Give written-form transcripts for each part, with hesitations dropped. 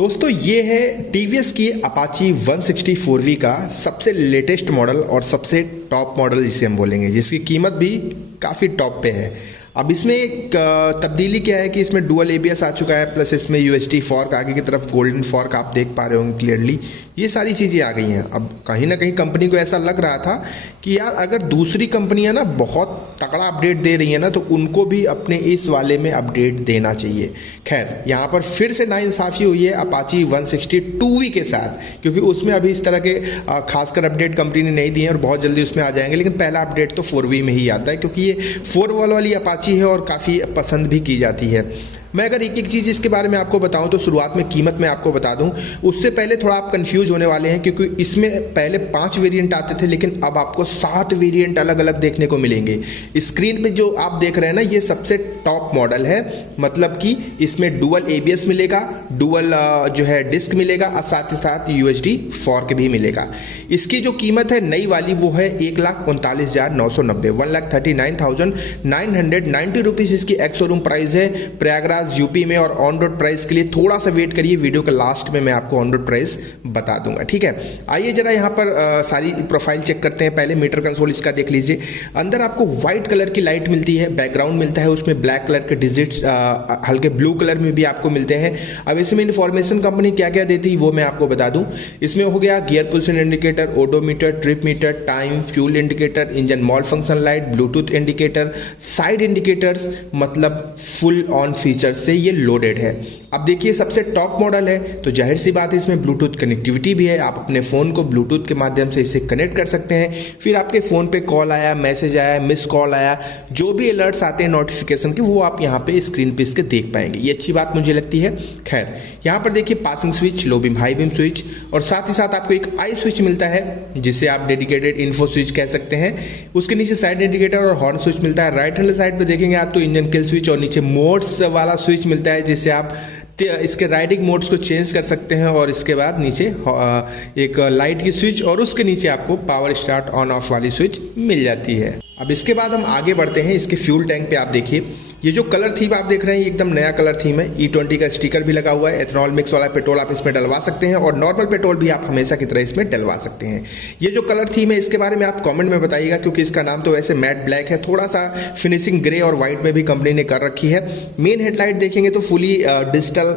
दोस्तों ये है टीवीएस की अपाची 160 4V का सबसे लेटेस्ट मॉडल और सबसे टॉप मॉडल जिसे हम बोलेंगे, जिसकी कीमत भी काफ़ी टॉप पे है। अब इसमें एक तब्दीली क्या है कि इसमें डुअल एबीएस आ चुका है, प्लस इसमें यूएसडी फॉर्क आगे की तरफ गोल्डन फॉर्क आप देख पा रहे होंगे क्लियरली। ये सारी चीज़ें आ गई हैं। अब कहीं ना कहीं कंपनी को ऐसा लग रहा था कि यार अगर दूसरी कंपनियां ना बहुत तगड़ा अपडेट दे रही हैं ना, तो उनको भी अपने इस वाले में अपडेट देना चाहिए। खैर यहाँ पर फिर से नाइंसाफ़ी हुई है अपाची 160 2V के साथ, क्योंकि उसमें अभी इस तरह के खासकर अपडेट कंपनी ने नहीं दिए हैं और बहुत जल्दी उसमें आ जाएंगे। लेकिन पहला अपडेट तो 4V में ही आता है, क्योंकि ये 4 वॉल वाली अपाची है और काफ़ी पसंद भी की जाती है। मैं अगर एक एक चीज़ इसके बारे में आपको बताऊं तो शुरुआत में कीमत में आपको बता दूं, उससे पहले थोड़ा आप कंफ्यूज होने वाले हैं, क्योंकि इसमें पहले 5 वेरिएंट आते थे, लेकिन अब आपको 7 वेरिएंट अलग अलग देखने को मिलेंगे। स्क्रीन पे जो आप देख रहे हैं ना, ये सबसे टॉप मॉडल है, मतलब कि इसमें डुअल एबीएस मिलेगा, डुअल जो है डिस्क मिलेगा और साथ ही साथ यूएसडी फॉर्क भी मिलेगा। इसकी जो कीमत है नई वाली वो है 1,39,990 1,39,990 रुपीज़ इसकी एक्स शोरूम प्राइस है प्रयागराज यूपी में। और ऑन रोड प्राइस के लिए थोड़ा सा वेट करिए, वीडियो के लास्ट में मैं आपको ऑन रोड प्राइस बता दूंगा, ठीक है। आइए जरा यहाँ पर सारी प्रोफाइल चेक करते हैं। पहले मीटर कंसोल इसका देख लीजिए। अंदर आपको व्हाइट कलर की लाइट मिलती है, बैकग्राउंड मिलता है उसमें ब्लैक कलर के डिजिट्स हल्के ब्लू कलर में भी आपको मिलते हैं। अब इसमें इन्फॉर्मेशन कंपनी क्या क्या देती है वो मैं आपको बता दूं। इसमें हो गया gear position indicator, odometer, trip meter, time, fuel indicator, engine mall function light, Bluetooth indicator, side indicators, मतलब फुल ऑन फीचर से ये लोडेड है। अब देखिए सबसे टॉप मॉडल है तो जाहिर सी बात है इसमें ब्लूटूथ कनेक्टिविटी भी है। आप अपने फ़ोन को ब्लूटूथ के माध्यम से इसे कनेक्ट कर सकते हैं। फिर आपके फ़ोन पे कॉल आया, मैसेज आया, मिस कॉल आया, जो भी अलर्ट्स आते हैं नोटिफिकेशन के, वो आप यहाँ पे स्क्रीन पे इसके देख पाएंगे। ये अच्छी बात मुझे लगती है। खैर यहाँ पर देखिए passing switch, low beam, high beam switch, और साथ ही साथ आपको एक आई स्विच मिलता है जिसे आप डेडिकेटेड इन्फो स्विच कह सकते हैं। उसके नीचे साइड इंडिकेटर और हॉर्न स्विच मिलता है। राइट हैंड साइड पे देखेंगे आप तो इंजन किल स्विच और नीचे मोड्स वाला स्विच मिलता है, जिससे आप इसके राइडिंग मोड्स को चेंज कर सकते हैं। और इसके बाद नीचे एक लाइट की स्विच और उसके नीचे आपको पावर स्टार्ट ऑन ऑफ वाली स्विच मिल जाती है। अब इसके बाद हम आगे बढ़ते हैं। इसके फ्यूल टैंक पे आप देखिए, ये जो कलर थीम आप देख रहे हैं ये एकदम नया कलर थीम है। E20 का स्टिकर भी लगा हुआ है। एथनॉल मिक्स वाला पेट्रोल आप इसमें डलवा सकते हैं और नॉर्मल पेट्रोल भी आप हमेशा की तरह इसमें डलवा सकते हैं। ये जो कलर थीम है इसके बारे में आप कमेंट में बताइएगा, क्योंकि इसका नाम तो वैसे मैट ब्लैक है, थोड़ा सा फिनिशिंग ग्रे और व्हाइट में भी कंपनी ने कर रखी है। मेन हेडलाइट देखेंगे तो फुली डिजिटल,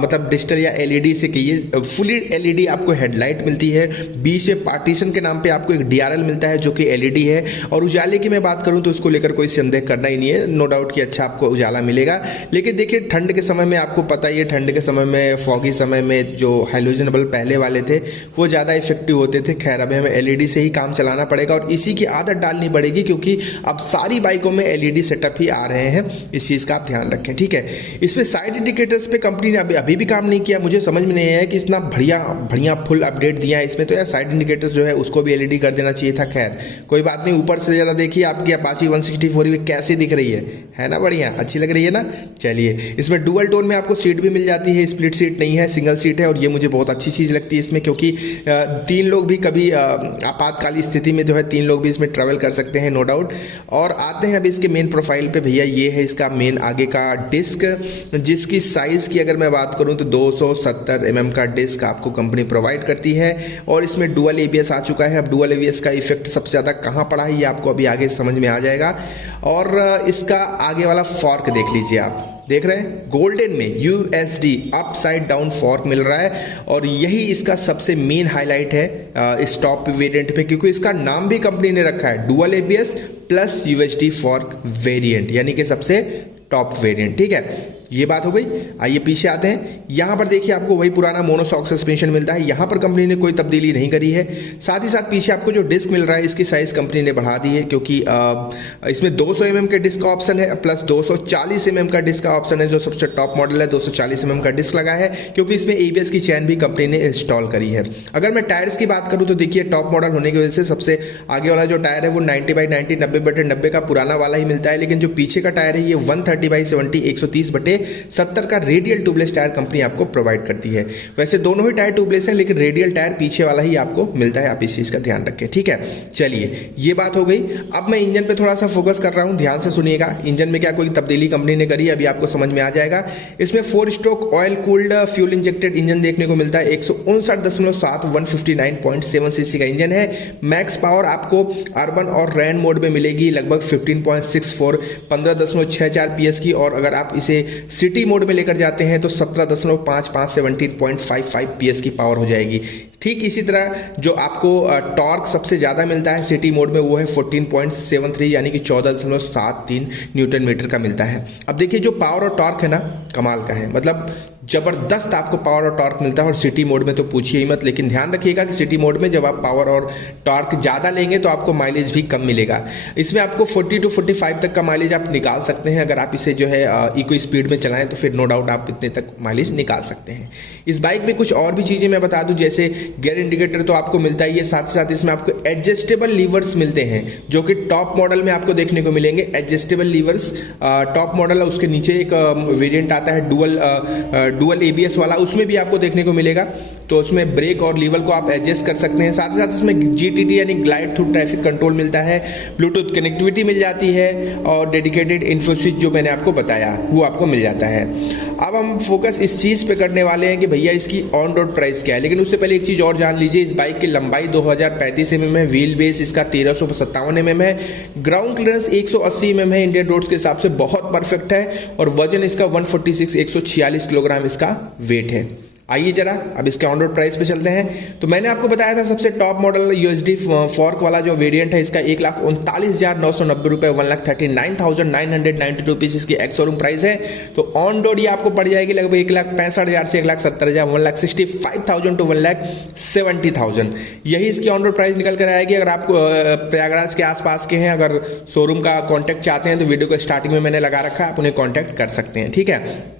मतलब डिजिटल या LED से कहिए, फुली LED आपको हेडलाइट मिलती है। बीच से पार्टीशन के नाम पे आपको एक DRL मिलता है जो कि LED है। और उजाले की मैं बात करूँ तो उसको लेकर कोई संदेह करना ही नहीं है, नो डाउट कि अच्छा आपको उजाला मिलेगा। लेकिन देखिए ठंड के समय में आपको पता ही है, ठंड के समय में, फॉगी समय में जो हैलोजन बल्ब पहले वाले थे वो ज़्यादा इफेक्टिव होते थे। खैर अभी हमें LED से ही काम चलाना पड़ेगा और इसी की आदत डालनी पड़ेगी, क्योंकि अब सारी बाइकों में LED सेटअप ही आ रहे हैं। इस चीज़ का आप ध्यान रखें, ठीक है। इसमें साइड इंडिकेटर्स पे कंपनी ने अभी भी काम नहीं किया। मुझे समझ में नहीं आया कि इतना बढ़िया फुल अपडेट दिया है इसमें, तो यार साइड इंडिकेटर्स जो है उसको भी LED कर देना चाहिए था। खैर कोई बात नहीं। ऊपर से जरा देखिए आपकी अपाची 160 4V कैसी दिख रही है ना, बढ़िया, अच्छी लग रही है ना। चलिए इसमें डुअल टोन में आपको सीट भी मिल जाती है, स्प्लिट सीट नहीं है, सिंगल सीट है। और ये मुझे बहुत अच्छी चीज़ लगती है इसमें, क्योंकि 3 लोग भी कभी आपातकालीन स्थिति में जो है 3 लोग भी इसमें ट्रैवल कर सकते हैं, नो डाउट। और आते हैं अभी इसके मेन प्रोफाइल पे। भैया ये है इसका मेन आगे का डिस्क, जिसकी साइज़ की अगर मैं बात करूँ तो 270 mm का डिस्क आपको कंपनी प्रोवाइड करती है। और इसमें डुअल एबीएस आ चुका है। अब डुअल एबीएस का इफेक्ट सबसे ज़्यादा कहाँ पड़ा है ये आपको अभी आगे समझ में आ जाएगा। और इसका आगे वाला फॉर्क देख लीजिए, आप देख रहे हैं गोल्डन में यूएसडी अपसाइड डाउन फॉर्क मिल रहा है। और यही इसका सबसे मेन हाईलाइट है इस टॉप वेरिएंट पे, क्योंकि इसका नाम भी कंपनी ने रखा है dual ABS plus USD fork variant, यानी कि सबसे टॉप वेरिएंट, ठीक है। ये बात हो गई। आइए पीछे आते हैं। यहाँ पर देखिए आपको वही पुराना मोनोशॉक सस्पेंशन मिलता है। यहाँ पर कंपनी ने कोई तब्दीली नहीं करी है। साथ ही साथ पीछे आपको जो डिस्क मिल रहा है इसकी साइज़ कंपनी ने बढ़ा दी है, क्योंकि इसमें 200 mm के डिस्क का ऑप्शन है, प्लस 240 mm का डिस्क का ऑप्शन है। जो सबसे टॉप मॉडल है 240 mm का डिस्क लगा है, क्योंकि इसमें ABS की चैन भी कंपनी ने इंस्टॉल करी है। अगर मैं टायर्स की बात करूँ तो देखिए टॉप मॉडल होने की वजह से सबसे आगे वाला जो टायर है वो 90/90 90/90 का पुराना वाला ही मिलता है। लेकिन जो पीछे का टायर है ये 130/70 130/70 70 का रेडियल ट्यूबलेस टायर कंपनी आपको प्रोवाइड करती है। वैसे दोनों ही टायर ट्यूबलेस हैं, लेकिन रेडियल टायर पीछे वाला ही आपको मिलता है, आप इस चीज़ का ध्यान रखें, ठीक है। चलिए ये बात हो गई। अब मैं इंजन पे थोड़ा सा फोकस कर रहा हूँ, ध्यान से सुनिएगा। इंजन में क्या कोई तब्दीली कंपनी ने करी है अभी आपको समझ में आ जाएगा। इसमें 4 stroke oil cooled fuel injected engine देखने को मिलता है। 159.7 159.7 सीसी का इंजन है। मैक्स पावर आपको अर्बन और रैन मोड में मिलेगी लगभग 15.64 15.64 पीएस की, और अगर आप इसे सिटी मोड में लेकर जाते हैं तो 17.55 17.55 पीएस की पावर हो जाएगी। ठीक इसी तरह जो आपको टॉर्क सबसे ज़्यादा मिलता है सिटी मोड में वो है 14.73 यानी कि 14.73 न्यूटन मीटर का मिलता है। अब देखिए जो पावर और टॉर्क है ना, कमाल का है, मतलब ज़बरदस्त आपको पावर और टॉर्क मिलता है। और सिटी मोड में तो पूछिए ही मत, लेकिन ध्यान रखिएगा कि सिटी मोड में जब आप पावर और टॉर्क ज़्यादा लेंगे तो आपको माइलेज भी कम मिलेगा। इसमें आपको 40 to 45 तक का माइलेज आप निकाल सकते हैं। अगर आप इसे जो है इको स्पीड में चलाएं तो फिर नो डाउट आप इतने तक माइलेज निकाल सकते हैं। इस बाइक में कुछ और भी चीज़ें मैं बता दूं, जैसे गियर इंडिकेटर तो आपको मिलता ही है, साथ ही साथ इसमें आपको एडजस्टेबल लीवर्स मिलते हैं जो कि टॉप मॉडल में आपको देखने को मिलेंगे। एडजस्टेबल लीवर्स टॉप मॉडल है, उसके नीचे एक वेरिएंट आता है डुअल एबीएस वाला, उसमें भी आपको देखने को मिलेगा। तो उसमें ब्रेक और लीवर को आप एडजस्ट कर सकते हैं। साथ ही साथ इसमें जीटीटी यानी ग्लाइड थ्रू ट्रैफिक कंट्रोल मिलता है, ब्लूटूथ कनेक्टिविटी मिल जाती है, और डेडिकेटेड इन्फोस्विच जो मैंने आपको बताया वो आपको मिल जाता है। अब हम फोकस इस चीज़ पे करने वाले हैं कि भैया इसकी ऑन रोड प्राइस क्या है, लेकिन उससे पहले एक चीज़ और जान लीजिए। इस बाइक की लंबाई 2035 mm है, व्हील बेस इसका 1357 mm है, ग्राउंड क्लियरेंस 180 mm है, इंडियन रोड्स के हिसाब से बहुत परफेक्ट है, और वजन इसका 146 किलोग्राम इसका वेट है। आइए जरा अब इसके ऑन रोड प्राइस पे चलते हैं। तो मैंने आपको बताया था सबसे टॉप मॉडल यूएसडी फॉर्क वाला जो वेरिएंट है इसका 1,39,990 रुपये 1,39,992 रुपीज़ इसकी एक्स शोरूम प्राइस है। तो ऑन रोड ये आपको पड़ जाएगी लगभग 1,65,000 से 1,70,000 1,65,000 to 1,70,000 यही इसकी ऑन रोड प्राइस निकल कर आएगी। अगर आप प्रयागराज के आसपास के हैं, अगर शोरूम का कॉन्टैक्ट चाहते हैं तो वीडियो को स्टार्टिंग में मैंने लगा रखा है, आप उन्हें कॉन्टैक्ट कर सकते हैं, ठीक है।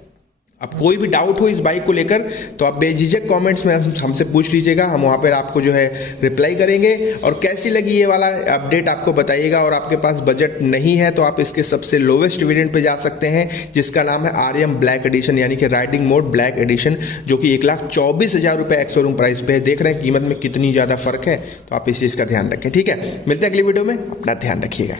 अब कोई भी डाउट हो इस बाइक को लेकर तो आप बेझिझक कमेंट्स में हमसे पूछ लीजिएगा, हम वहाँ पर आपको जो है रिप्लाई करेंगे। और कैसी लगी ये वाला अपडेट आपको बताइएगा। और आपके पास बजट नहीं है तो आप इसके सबसे लोवेस्ट वेरिएंट पे जा सकते हैं, जिसका नाम है आर्यम ब्लैक एडिशन यानी कि राइडिंग मोड ब्लैक एडिशन, जो कि 1,24,000 रुपये एक्स शोरूम प्राइस पे है। देख रहे हैं कीमत में कितनी ज़्यादा फर्क है, तो आप इस चीज़ का ध्यान रखें, ठीक है। मिलते हैं अगली वीडियो में, अपना ध्यान रखिएगा।